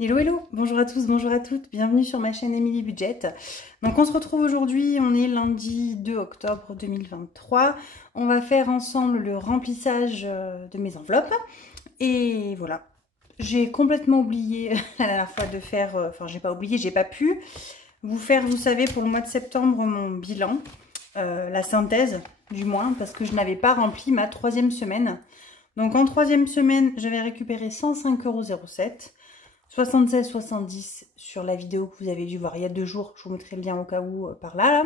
Hello hello, bonjour à tous, bonjour à toutes, bienvenue sur ma chaîne Emily Budget. Donc on se retrouve aujourd'hui, on est lundi 2 octobre 2023. On va faire ensemble le remplissage de mes enveloppes. Et voilà, j'ai complètement oublié la dernière fois de faire, enfin j'ai pas oublié, j'ai pas pu vous faire, vous savez, pour le mois de septembre mon bilan, la synthèse du moins, parce que je n'avais pas rempli ma troisième semaine. Donc en troisième semaine, j'avais récupéré 105,07 €. 76,70 sur la vidéo que vous avez dû voir il y a 2 jours. Je vous mettrai le lien au cas où par là.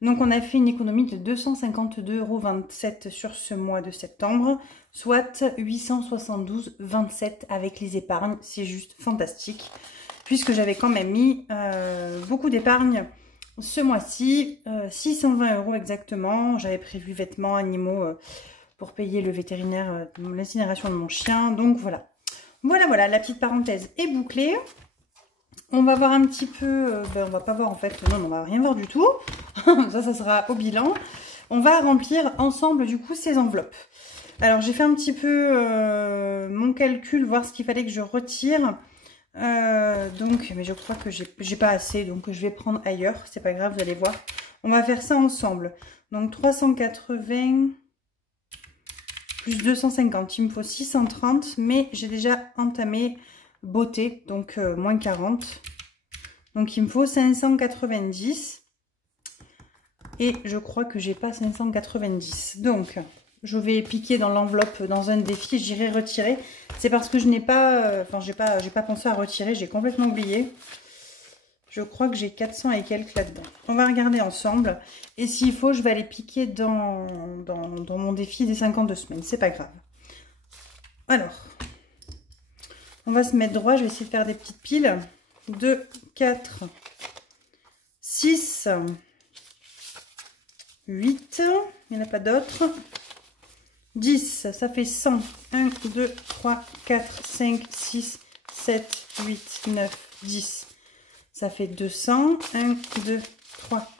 Donc on a fait une économie de 252,27 € sur ce mois de septembre, soit 872,27 € avec les épargnes. C'est juste fantastique, puisque j'avais quand même mis beaucoup d'épargne ce mois-ci, 620 € exactement. J'avais prévu vêtements, animaux pour payer le vétérinaire, l'incinération de mon chien. Donc voilà. Voilà, la petite parenthèse est bouclée. On va voir un petit peu, on va pas voir en fait, non, on va rien voir du tout. ça sera au bilan. On va remplir ensemble du coup ces enveloppes. Alors j'ai fait un petit peu mon calcul, voir ce qu'il fallait que je retire. Mais je crois que j'ai pas assez, donc je vais prendre ailleurs. C'est pas grave, vous allez voir. On va faire ça ensemble. Donc 380... plus 250, il me faut 630, mais j'ai déjà entamé beauté, donc moins 40. Donc il me faut 590. Et je crois que j'ai pas 590. Donc je vais piquer dans l'enveloppe dans un défi, j'irai retirer. C'est parce que je n'ai pas, j'ai pas pensé à retirer, j'ai complètement oublié. Je crois que j'ai 400 et quelques là-dedans. On va regarder ensemble. Et s'il faut, je vais aller piquer dans mon défi des 52 semaines. C'est pas grave. Alors, on va se mettre droit. Je vais essayer de faire des petites piles. 2, 4, 6, 8. Il n'y en a pas d'autres. 10, ça fait 100. 1, 2, 3, 4, 5, 6, 7, 8, 9, 10. Ça fait 200. 1, 2, 3,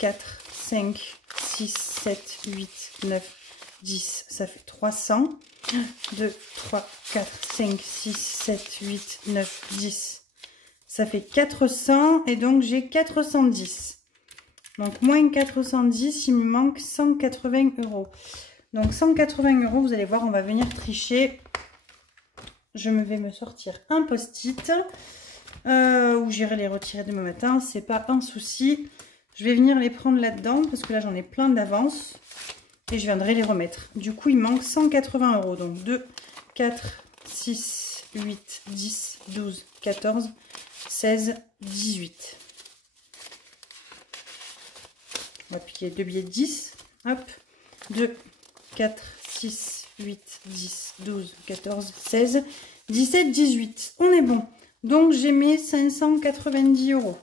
4, 5, 6, 7, 8, 9, 10. Ça fait 300. 1, 2, 3, 4, 5, 6, 7, 8, 9, 10. Ça fait 400. Et donc, j'ai 410. Donc, moins 410, il me manque 180 €. Donc, 180 €, vous allez voir, on va venir tricher. Je vais me sortir un post-it. Ou j'irai les retirer demain matin, c'est pas un souci. Je vais venir les prendre là-dedans parce que là j'en ai plein d'avance et je viendrai les remettre. Du coup il manque 180 €. Donc 2, 4, 6, 8, 10, 12, 14, 16, 18. On va piquer 2 billets de 10. Hop, 2, 4, 6, 8, 10, 12, 14, 16, 17, 18. On est bon. Donc, j'ai mis 590 €,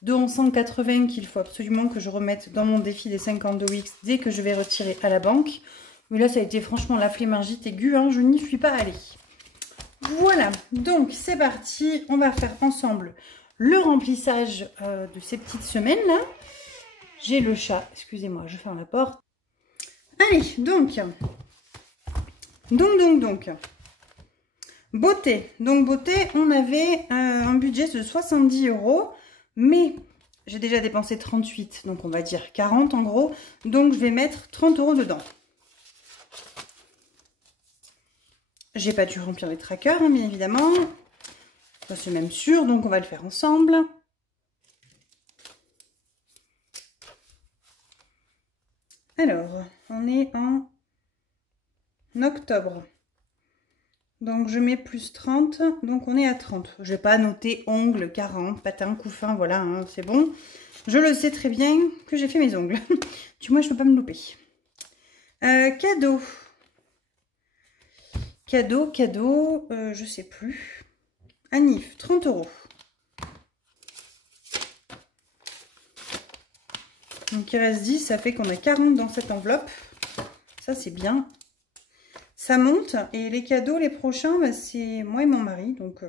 dont 180 qu'il faut absolument que je remette dans mon défi des 52 X dès que je vais retirer à la banque. Mais là, ça a été franchement la flémargite aiguë, hein, je n'y suis pas allée. Voilà, donc c'est parti. On va faire ensemble le remplissage de ces petites semaines-là. J'ai le chat, excusez-moi, je ferme la porte. Allez, donc. Beauté. Donc beauté, on avait un budget de 70 €, mais j'ai déjà dépensé 38, donc on va dire 40 en gros. Donc je vais mettre 30 € dedans. J'ai pas dû remplir les trackers, hein, bien évidemment. Ça c'est même sûr, donc on va le faire ensemble. Alors, on est en octobre. Donc je mets plus 30, donc on est à 30. Je vais pas noter ongles, 40, patins, couffins, voilà, hein, c'est bon. Je le sais très bien que j'ai fait mes ongles. Du moins, je peux pas me louper. Cadeau. Cadeau, je sais plus. Anif, 30 €. Donc il reste 10, ça fait qu'on a 40 dans cette enveloppe. Ça, c'est bien. Ça monte et les cadeaux, les prochains, bah, c'est moi et mon mari. Donc,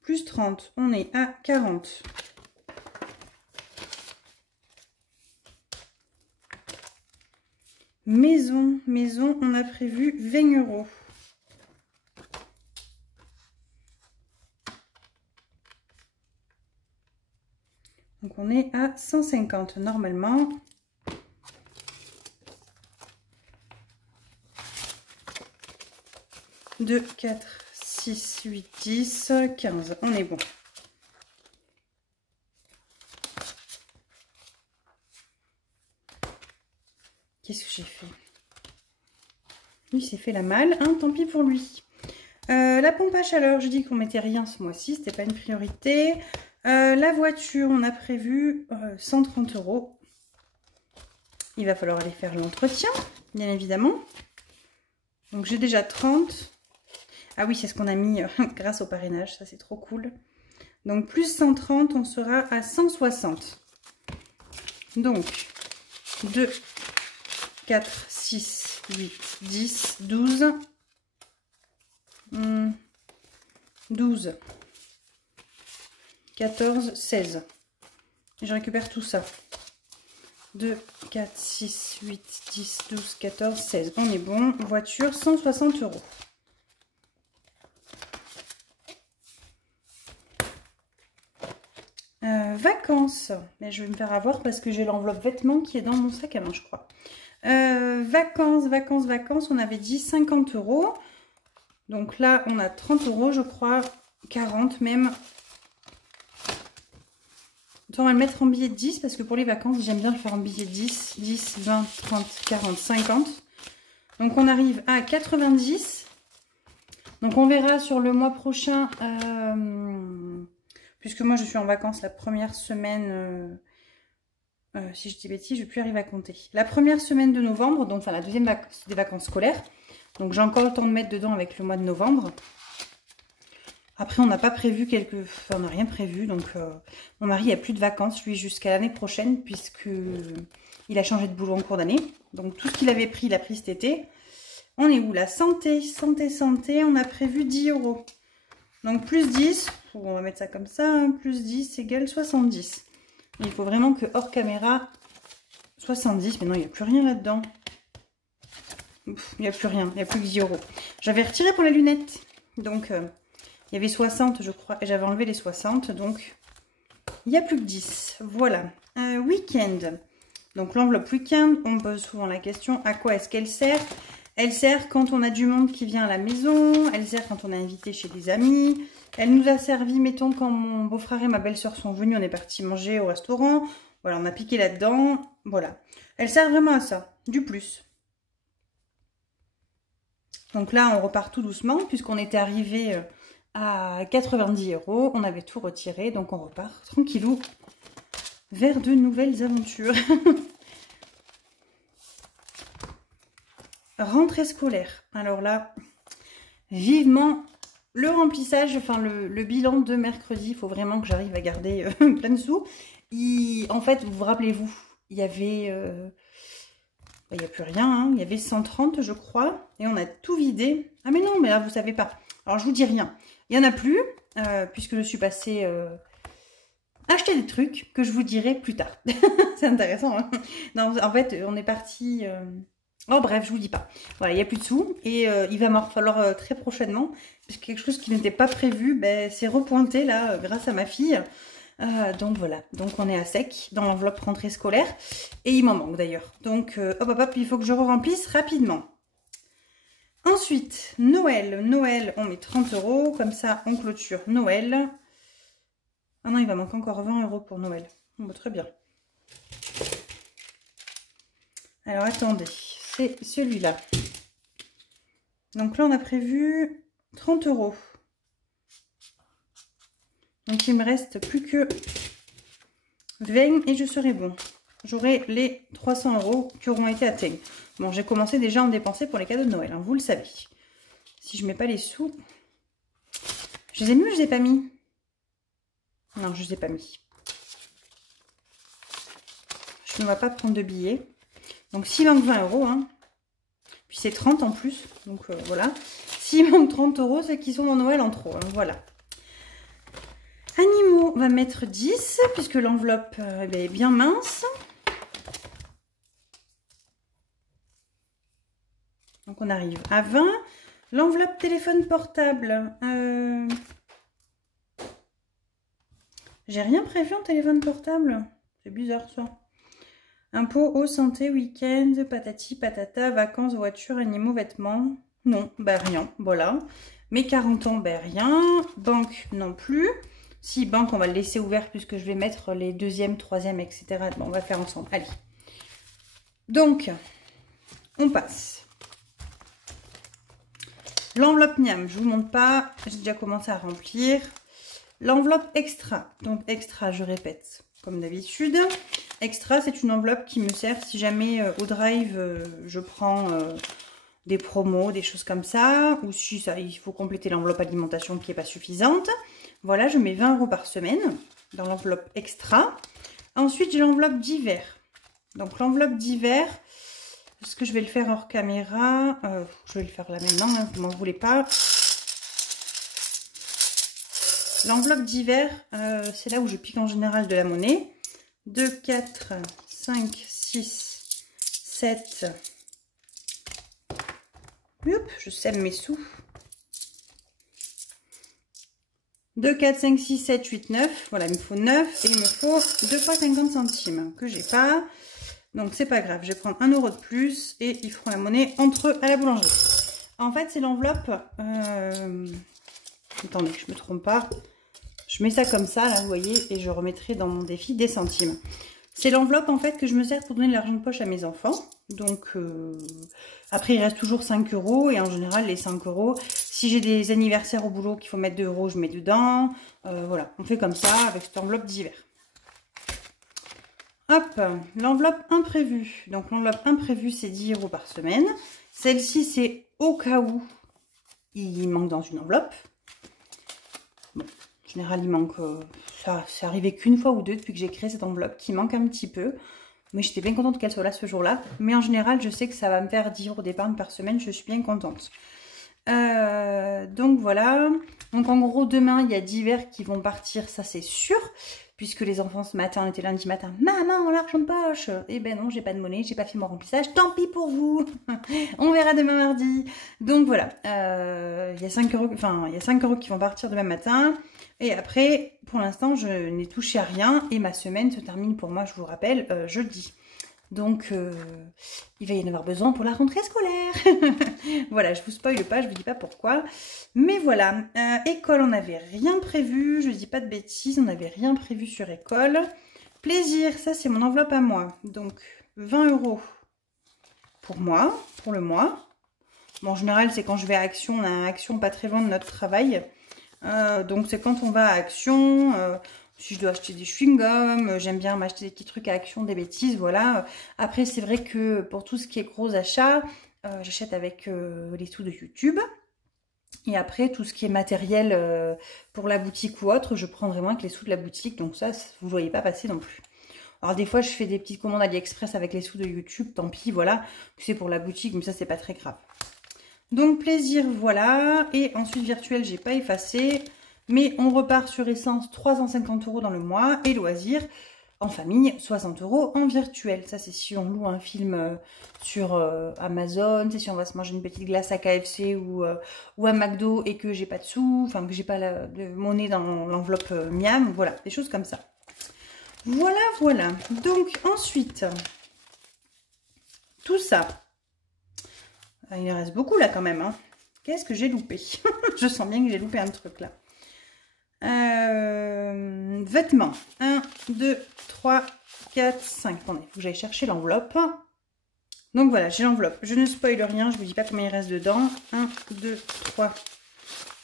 plus 30, on est à 40. Maison, on a prévu 20 €. Donc on est à 150 normalement. Deux, 4, 6, 8, 10, 15. On est bon. Qu'est-ce que j'ai fait? Lui s'est fait la malle, hein, tant pis pour lui. La pompe à chaleur, je dis qu'on mettait rien ce mois-ci, c'était pas une priorité. La voiture, on a prévu 130 €. Il va falloir aller faire l'entretien, bien évidemment. Donc j'ai déjà 30. Ah oui, c'est ce qu'on a mis grâce au parrainage, ça c'est trop cool. Donc plus 130, on sera à 160. Donc 2, 4, 6, 8, 10, 12. 12, 14, 16. Et je récupère tout ça. 2, 4, 6, 8, 10, 12, 14, 16. On est bon. Voiture, 160 €. Vacances. Mais je vais me faire avoir parce que j'ai l'enveloppe vêtements qui est dans mon sac à main, je crois. Vacances. On avait dit 50 €. Donc là, on a 30 €, je crois. 40 même. On va le mettre en billet de 10 parce que pour les vacances, j'aime bien le faire en billet de 10. 10, 20, 30, 40, 50. Donc on arrive à 90. Donc on verra sur le mois prochain, puisque moi je suis en vacances la première semaine, si je dis bêtises, je ne vais plus arriver à compter. La première semaine de novembre, donc enfin la deuxième des vacances scolaires. Donc j'ai encore le temps de mettre dedans avec le mois de novembre. Après, on n'a pas prévu Enfin, on n'a rien prévu. Donc, mon mari n'a plus de vacances, lui, jusqu'à l'année prochaine, puisqu'il a changé de boulot en cours d'année. Donc, tout ce qu'il avait pris, il a pris cet été. On est où là? Santé. On a prévu 10 €. Donc, plus 10. On va mettre ça comme ça. Hein, plus 10 égale 70. Il faut vraiment que hors caméra, 70. Mais non, il n'y a plus rien là-dedans. Il n'y a plus rien. Il n'y a plus que 10 €. J'avais retiré pour les lunettes. Donc... il y avait 60, je crois, et j'avais enlevé les 60, donc il n'y a plus que 10. Voilà. Week-end. Donc l'enveloppe week-end, on me pose souvent la question, à quoi est-ce qu'elle sert? Elle sert quand on a du monde qui vient à la maison, elle sert quand on est invité chez des amis, elle nous a servi, mettons, quand mon beau-frère et ma belle-sœur sont venus, on est parti manger au restaurant, voilà, on a piqué là-dedans, voilà. Elle sert vraiment à ça, du plus. Donc là, on repart tout doucement, puisqu'on était arrivé... à 90 €, on avait tout retiré, donc on repart tranquillou vers de nouvelles aventures. Rentrée scolaire. Alors là, vivement le remplissage, enfin le bilan de mercredi. Il faut vraiment que j'arrive à garder plein de sous. En fait, vous vous rappelez-vous, il y avait... il n'y a plus rien, hein. Il y avait 130, je crois, et on a tout vidé. Ah mais non, mais là, vous savez pas. Alors, je vous dis rien. Il n'y en a plus, puisque je suis passée acheter des trucs que je vous dirai plus tard. C'est intéressant, hein. Non, en fait, on est parti... Oh, bref, je vous dis pas. Voilà, il n'y a plus de sous. Et il va m'en falloir très prochainement. Puisque quelque chose qui n'était pas prévu, ben, c'est repointé, là, grâce à ma fille. Donc, voilà. Donc, on est à sec dans l'enveloppe rentrée scolaire. Et il m'en manque, d'ailleurs. Donc, hop, il faut que je remplisse rapidement. Ensuite, Noël, on met 30 €, comme ça on clôture Noël. Ah non, il va manquer encore 20 € pour Noël. Bon, très bien. Alors attendez, c'est celui-là. Donc là, on a prévu 30 €. Donc il me reste plus que 20 et je serai bon. J'aurai les 300 € qui auront été atteints. Bon, j'ai commencé déjà à en dépenser pour les cadeaux de Noël, hein, vous le savez. Si je mets pas les sous... Je les ai mis ou je les ai pas mis? Non, je les ai pas mis. Je ne vais pas prendre de billets. Donc, s'il manque 20 €, hein, puis c'est 30 en plus, donc voilà. S'il manque 30 €, c'est qu'ils sont dans Noël en trop, hein, voilà. Animaux, on va mettre 10, puisque l'enveloppe est bien mince. Donc, on arrive à 20. L'enveloppe téléphone portable. J'ai rien prévu en téléphone portable. C'est bizarre ça. Impôts, eau, santé, week-end, patati, patata, vacances, voiture, animaux, vêtements. Non, bah rien, voilà. Mes 40 ans, bah rien. Banque non plus. Si, banque, on va le laisser ouvert puisque je vais mettre les deuxième, troisième, etc. Bon, on va faire ensemble. Allez. Donc, on passe. L'enveloppe Miam, je ne vous montre pas. J'ai déjà commencé à remplir. L'enveloppe extra. Donc, extra, je répète, comme d'habitude. Extra, c'est une enveloppe qui me sert si jamais au drive, je prends des promos, des choses comme ça. Ou si ça, il faut compléter l'enveloppe alimentation qui n'est pas suffisante. Voilà, je mets 20 € par semaine dans l'enveloppe extra. Ensuite, j'ai l'enveloppe d'hiver. Donc, l'enveloppe d'hiver, est-ce que je vais le faire hors caméra? Je vais le faire là maintenant, hein, vous m'en voulez pas. L'enveloppe d'hiver, c'est là où je pique en général de la monnaie. 2, 4, 5, 6, 7. Hop, je sème mes sous. 2, 4, 5, 6, 7, 8, 9. Voilà, il me faut 9 et il me faut 2 fois 50 centimes que j'ai pas. Donc, c'est pas grave. Je vais prendre 1 € de plus et ils feront la monnaie entre eux à la boulangerie. En fait, c'est l'enveloppe. Attendez, que je me trompe pas. Je mets ça comme ça, là, vous voyez, et je remettrai dans mon défi des centimes. C'est l'enveloppe, en fait, que je me sers pour donner de l'argent de poche à mes enfants. Donc, après, il reste toujours 5 €. Et en général, les 5 €, si j'ai des anniversaires au boulot qu'il faut mettre 2 €, je mets dedans. Voilà, on fait comme ça avec cette enveloppe d'hiver. Hop, l'enveloppe imprévue. Donc, l'enveloppe imprévue, c'est 10 € par semaine. Celle-ci, c'est au cas où il manque dans une enveloppe. Bon. En général, il manque, ça c'est arrivé qu'une fois ou deux depuis que j'ai créé cette enveloppe qui manque un petit peu. Mais j'étais bien contente qu'elle soit là ce jour-là. Mais en général, je sais que ça va me faire 10 € d'épargne par semaine. Je suis bien contente. Donc voilà. Donc en gros, demain, il y a d'hiver qui vont partir, ça c'est sûr. Puisque les enfants ce matin, on était lundi matin. Maman, l'argent de poche. Eh ben non, j'ai pas de monnaie, j'ai pas fait mon remplissage. Tant pis pour vous. On verra demain mardi. Donc voilà. Il y a 5 €, enfin, il y a 5 € qui vont partir demain matin. Et après, pour l'instant, je n'ai touché à rien. Et ma semaine se termine pour moi, je vous rappelle, jeudi. Donc, il va y en avoir besoin pour la rentrée scolaire. Voilà, je vous spoile pas, je vous dis pas pourquoi. Mais voilà, école, on n'avait rien prévu. Je dis pas de bêtises, on n'avait rien prévu sur école. Plaisir, ça c'est mon enveloppe à moi. Donc, 20 € pour moi, pour le mois. Bon, en général, c'est quand je vais à Action. On a un Action pas très loin de notre travail. Donc, c'est quand on va à Action... si je dois acheter des chewing-gums, j'aime bien m'acheter des petits trucs à Action, des bêtises, voilà. Après, c'est vrai que pour tout ce qui est gros achats, j'achète avec les sous de YouTube. Et après, tout ce qui est matériel pour la boutique ou autre, je prends vraiment avec les sous de la boutique. Donc ça, vous ne voyez pas passer non plus. Alors des fois, je fais des petites commandes AliExpress avec les sous de YouTube, tant pis, voilà. C'est pour la boutique, mais ça, c'est pas très grave. Donc plaisir, voilà. Et ensuite, virtuel, j'ai pas effacé. Mais on repart sur essence, 350 € dans le mois. Et loisirs, en famille, 60 € en virtuel. Ça, c'est si on loue un film sur Amazon. C'est si on va se manger une petite glace à KFC ou à McDo et que j'ai pas de sous. Enfin, que j'ai pas de monnaie dans l'enveloppe Miam. Voilà, des choses comme ça. Voilà, voilà. Donc, ensuite, tout ça. Il en reste beaucoup là quand même. Hein. Qu'est-ce que j'ai loupé? Je sens bien que j'ai loupé un truc là. Vêtements. 1, 2, 3, 4, 5. Attendez, il faut que j'aille chercher l'enveloppe. Donc voilà, j'ai l'enveloppe. Je ne spoil rien, je ne vous dis pas combien il reste dedans. 1, 2, 3,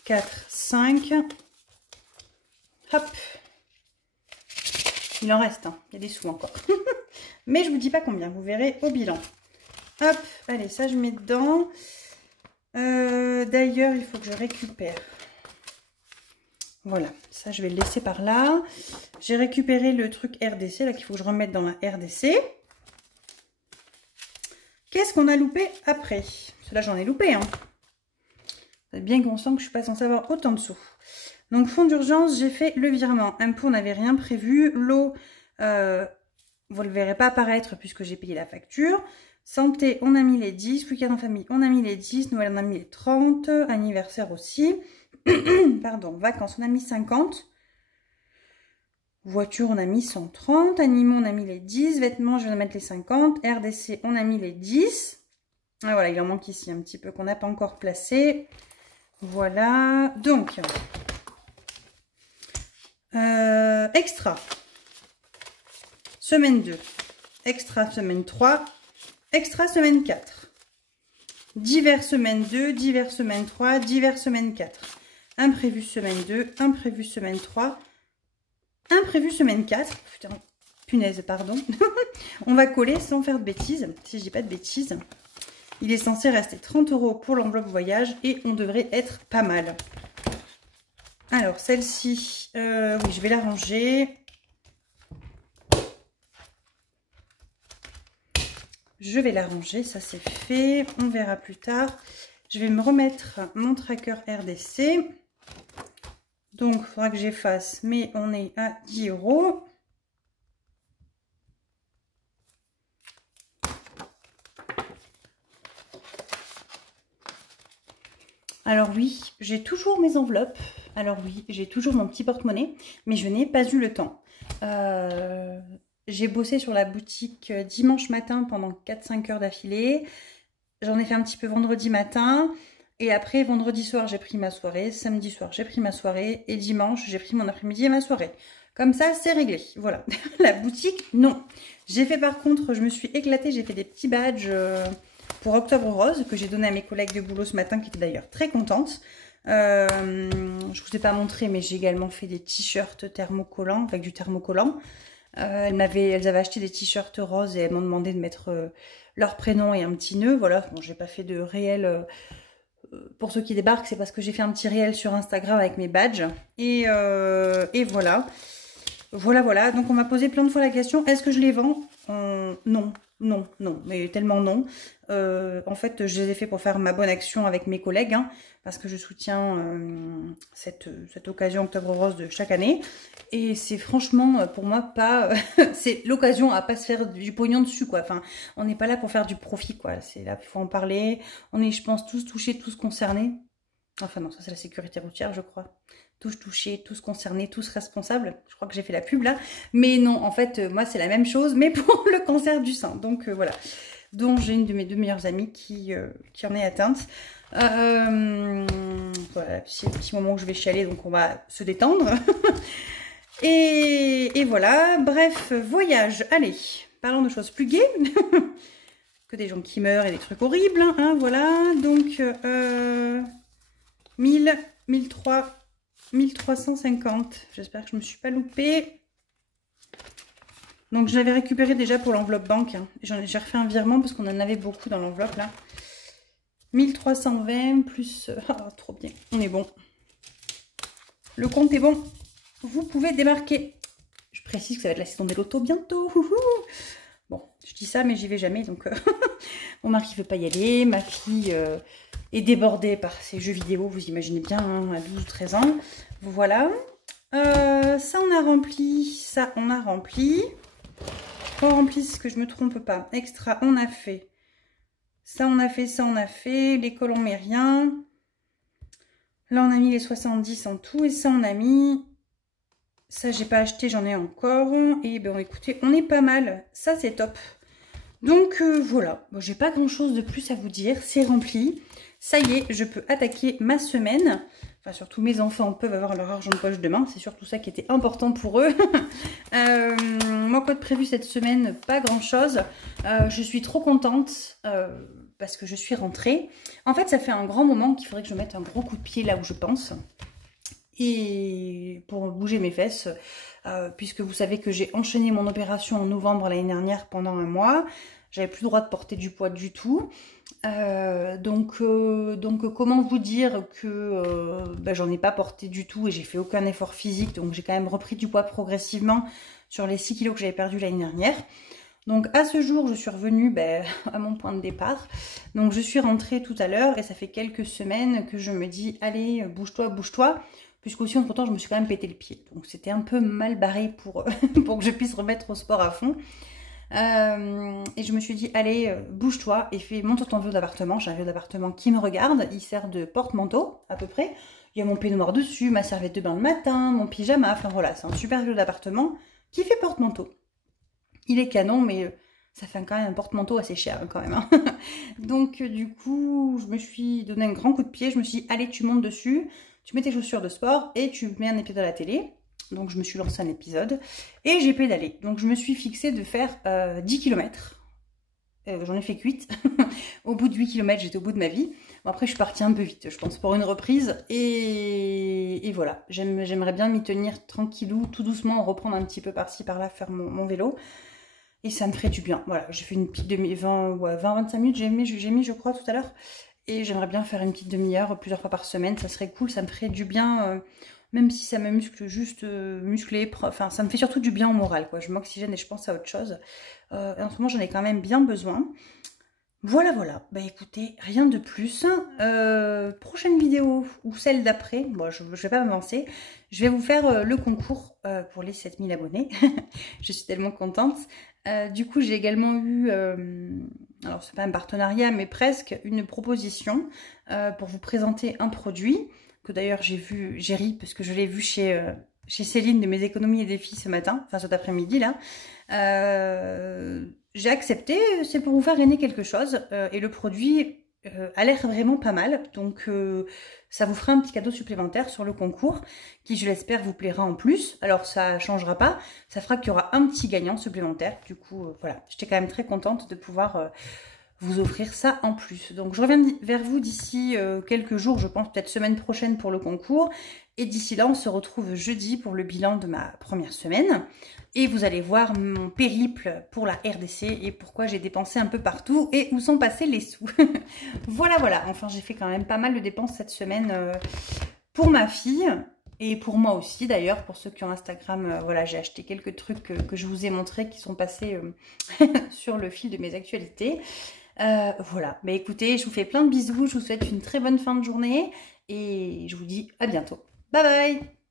4, 5. Hop. Il en reste, hein. Il y a des sous encore. Mais je ne vous dis pas combien, vous verrez au bilan. Hop, allez, ça je mets dedans. D'ailleurs, il faut que je récupère. Voilà, ça je vais le laisser par là. J'ai récupéré le truc RDC, là qu'il faut que je remette dans la RDC. Qu'est-ce qu'on a loupé après? Parce que là j'en ai loupé, hein. Vous êtes bien conscient que je ne suis pas censée avoir autant de sous. Donc fonds d'urgence, j'ai fait le virement. Impôt, on n'avait rien prévu. L'eau, vous ne le verrez pas apparaître puisque j'ai payé la facture. Santé, on a mis les 10. Week-end en famille, on a mis les 10. Noël, on a mis les 30. Anniversaire aussi. Pardon, vacances, on a mis 50. Voiture, on a mis 130. Animaux, on a mis les 10. Vêtements, je vais mettre les 50. RDC, on a mis les 10. Ah, voilà, il en manque ici un petit peu qu'on n'a pas encore placé. Voilà. Donc, extra. Semaine 2. Extra semaine 3. Extra semaine 4. Divers semaine 2. Divers semaine 3. Divers semaine 4. Imprévu semaine 2. Imprévu semaine 3. Imprévu semaine 4. Putain, punaise, pardon. On va coller sans faire de bêtises. Si je dis pas de bêtises. Il est censé rester 30 € pour l'enveloppe voyage et on devrait être pas mal. Alors, celle-ci, oui, je vais la ranger. Je vais la ranger, ça c'est fait. On verra plus tard. Je vais me remettre mon tracker RDC. Donc, il faudra que j'efface, mais on est à 10 €. Alors oui, j'ai toujours mes enveloppes. Alors oui, j'ai toujours mon petit porte-monnaie, mais je n'ai pas eu le temps. J'ai bossé sur la boutique dimanche matin pendant 4-5 heures d'affilée. J'en ai fait un petit peu vendredi matin. Et après, vendredi soir, j'ai pris ma soirée. Samedi soir, j'ai pris ma soirée. Et dimanche, j'ai pris mon après-midi et ma soirée. Comme ça, c'est réglé. Voilà. La boutique, non. J'ai fait par contre, je me suis éclatée. J'ai fait des petits badges pour Octobre Rose que j'ai donné à mes collègues de boulot ce matin qui étaient d'ailleurs très contentes. Je ne vous ai pas montré, mais j'ai également fait des t-shirts thermocollants avec du thermocollant. Elles avaient acheté des t-shirts roses et elles m'ont demandé de mettre leur prénom et un petit nœud. Voilà, bon, j'ai pas fait de réel pour ceux qui débarquent, c'est parce que j'ai fait un petit réel sur Instagram avec mes badges. Et voilà. Voilà. Donc on m'a posé plein de fois la question, est-ce que je les vends? Non, mais tellement non. En fait, je les ai fait pour faire ma bonne action avec mes collègues, hein, parce que je soutiens cette occasion Octobre Rose de chaque année. Et c'est franchement, pour moi, pas... c'est l'occasion à pas se faire du pognon dessus, quoi. Enfin, on n'est pas là pour faire du profit, quoi. C'est là qu'il faut en parler. On est, je pense, tous touchés, tous concernés. Enfin non, ça c'est la sécurité routière, je crois. Tous touchés, tous concernés, tous responsables. Je crois que j'ai fait la pub là. Mais non, en fait, moi c'est la même chose, mais pour le cancer du sein. Donc voilà. Donc j'ai une de mes 2 meilleures amies qui en est atteinte. Voilà, c'est le petit moment où je vais chialer, donc on va se détendre. et voilà, bref, voyage. Allez, parlons de choses plus gaies. Que des gens qui meurent et des trucs horribles. Hein, voilà, donc... 1000, 1003, 1350. J'espère que je ne me suis pas loupée. Donc je l'avais récupéré déjà pour l'enveloppe banque. Hein. J'ai refait un virement parce qu'on en avait beaucoup dans l'enveloppe là. 1320 plus... Ah, trop bien. On est bon. Le compte est bon. Vous pouvez démarquer. Je précise que ça va être la saison des lotos bientôt. Bon, je dis ça mais j'y vais jamais. Donc mon mari ne veut pas y aller. Ma fille... est débordée par ces jeux vidéo, vous imaginez bien, hein, à 12 ou 13 ans. Voilà. Ça, on a rempli. Ça, on a rempli. On remplit, ce que je me trompe pas. Extra, on a fait. Ça, on a fait, ça, on a fait. L'école, on met rien. Là, on a mis les 70 en tout. Et ça, on a mis... Ça, j'ai pas acheté, j'en ai encore. Et ben, écoutez, on est pas mal. Ça, c'est top. Donc, voilà. Bon, j'ai pas grand-chose de plus à vous dire. C'est rempli. Ça y est, je peux attaquer ma semaine. Enfin, surtout mes enfants peuvent avoir leur argent de poche demain. C'est surtout ça qui était important pour eux. Moi, quoi de prévu cette semaine? Pas grand-chose. Je suis trop contente parce que je suis rentrée. En fait, ça fait un grand moment qu'il faudrait que je mette un gros coup de pied là où je pense. Et pour bouger mes fesses, puisque vous savez que j'ai enchaîné mon opération en novembre l'année dernière pendant un mois. J'avais plus le droit de porter du poids du tout. Donc comment vous dire que j'en ai pas porté du tout et j'ai fait aucun effort physique. Donc j'ai quand même repris du poids progressivement sur les 6 kilos que j'avais perdu l'année dernière. Donc à ce jour, je suis revenue à mon point de départ. Donc je suis rentrée tout à l'heure et ça fait quelques semaines que je me dis, allez, bouge-toi, bouge-toi. Puisqu'aussi, entre temps, je me suis quand même pété le pied. Donc c'était un peu mal barré pour que je puisse remettre au sport à fond. Et je me suis dit, allez, bouge-toi et monte ton vélo d'appartement. J'ai un vélo d'appartement qui me regarde. Il sert de porte-manteau, à peu près. Il y a mon peignoir dessus, ma serviette de bain le matin, mon pyjama, enfin voilà, c'est un super lieu d'appartement qui fait porte-manteau. Il est canon, mais ça fait quand même un porte-manteau assez cher quand même. Hein. Donc du coup, je me suis donné un grand coup de pied, je me suis dit, allez, tu montes dessus, tu mets tes chaussures de sport et tu mets un épisode à la télé. Donc je me suis lancé un épisode et j'ai pédalé. Donc je me suis fixée de faire 10 km. J'en ai fait 8. Au bout de 8 km, j'étais au bout de ma vie. Bon, après, je suis partie un peu vite, je pense, pour une reprise. Et voilà, j'aimerais bien m'y tenir tranquillou, tout doucement, reprendre un petit peu par-ci, par-là, faire mon vélo. Et ça me ferait du bien. Voilà, j'ai fait une petite 20-25 minutes, j'ai mis, je crois, tout à l'heure. Et j'aimerais bien faire une petite demi-heure, plusieurs fois par semaine. Ça serait cool, ça me ferait du bien, même si ça me muscle juste musclé. Enfin, ça me fait surtout du bien au moral, quoi. Je m'oxygène et je pense à autre chose. En ce moment, j'en ai quand même bien besoin. Voilà, voilà. Bah écoutez, rien de plus. Prochaine vidéo ou celle d'après, bon, je ne vais pas m'avancer. Je vais vous faire le concours pour les 7000 abonnés. Je suis tellement contente. Du coup, j'ai également eu, alors c'est pas un partenariat, mais presque une proposition pour vous présenter un produit que d'ailleurs j'ai ri parce que je l'ai vu chez Céline de mes économies et défis ce matin, enfin cet après-midi là. J'ai accepté, c'est pour vous faire gagner quelque chose et le produit a l'air vraiment pas mal, donc ça vous fera un petit cadeau supplémentaire sur le concours qui, je l'espère, vous plaira en plus. Alors ça changera pas, ça fera qu'il y aura un petit gagnant supplémentaire. Du coup voilà, j'étais quand même très contente de pouvoir vous offrir ça en plus. Donc je reviens vers vous d'ici quelques jours, je pense peut-être semaine prochaine pour le concours. Et d'ici là, on se retrouve jeudi pour le bilan de ma première semaine. Et vous allez voir mon périple pour la RDC et pourquoi j'ai dépensé un peu partout et où sont passés les sous. Voilà, voilà. Enfin, j'ai fait quand même pas mal de dépenses cette semaine pour ma fille. Et pour moi aussi d'ailleurs, pour ceux qui ont Instagram, voilà, j'ai acheté quelques trucs que je vous ai montrés qui sont passés sur le fil de mes actualités. Voilà, bah écoutez, je vous fais plein de bisous, je vous souhaite une très bonne fin de journée et je vous dis à bientôt. Bye bye!